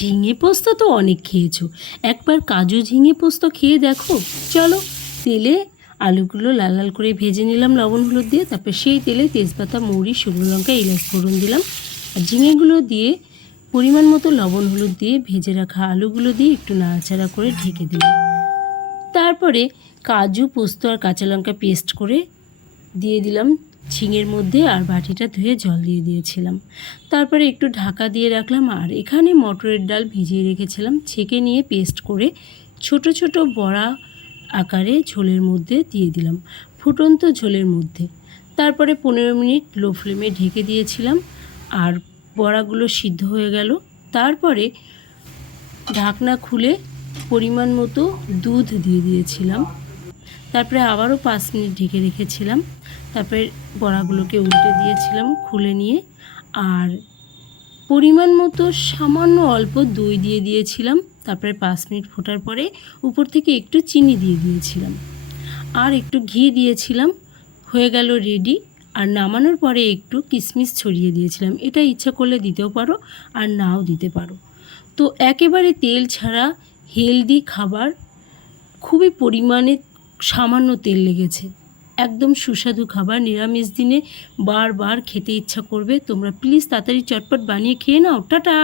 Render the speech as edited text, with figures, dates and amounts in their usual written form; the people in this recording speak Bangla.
ঝিঙে পোস্ত তো অনেক খেয়েছো, একবার কাজু ঝিঙে পোস্ত খেয়ে দেখো। চলো, তেলে আলুগুলো লাল লাল করে ভেজে নিলাম লবণ হলুদ দিয়ে। তারপর সেই তেলে তেজপাতা, মৌরি, শুকনো লঙ্কা, এলাচ ফোড়ন দিলাম। আর ঝিঙেগুলো দিয়ে পরিমাণ মতো লবণ হলুদ দিয়ে ভেজে রাখা আলুগুলো দিয়ে একটু নাড়াচাড়া করে ঢেকে দিলাম। তারপরে কাজু, পোস্ত আর কাঁচা লঙ্কা পেস্ট করে দিয়ে দিলাম ঝিঙের মধ্যে, আর বাটিটা ধুয়ে জল দিয়ে দিয়েছিলাম। তারপরে একটু ঢাকা দিয়ে রাখলাম। আর এখানে মটরের ডাল ভিজিয়ে রেখেছিলাম, ছেঁকে নিয়ে পেস্ট করে ছোট ছোট বড়া আকারে ঝোলের মধ্যে দিয়ে দিলাম, ফুটন্ত ঝোলের মধ্যে। তারপরে 15 মিনিট লো ফ্লেমে ঢেকে দিয়েছিলাম, আর বড়াগুলো সিদ্ধ হয়ে গেল। তারপরে ঢাকনা খুলে পরিমাণ মতো দুধ দিয়ে দিয়েছিলাম। তারপরে আবারও 5 মিনিট ঢেকে রেখেছিলাম। তারপরে বড়াগুলোকে উল্টে দিয়েছিলাম খুলে নিয়ে, আর পরিমাণ মতো সামান্য অল্প দই দিয়ে দিয়েছিলাম। তারপরে 5 মিনিট ফোটার পরে উপর থেকে একটু চিনি দিয়ে দিয়েছিলাম, আর একটু ঘি দিয়েছিলাম। হয়ে গেল রেডি। আর নামানোর পরে একটু কিশমিশ ছড়িয়ে দিয়েছিলাম। এটা ইচ্ছা করলে দিতেও পারো, আর নাও দিতে পারো। তো একেবারে তেল ছাড়া হেলদি খাবার, খুবই পরিমাণে সামান্য তেল লেগেছে, একদম সুস্বাদু খাবার। নিরামিষ দিনে বারবার খেতে ইচ্ছা করবে। তোমরা প্লিজ তাড়াতাড়ি চটপট বানিয়ে খেয়ে নাও। টাটা।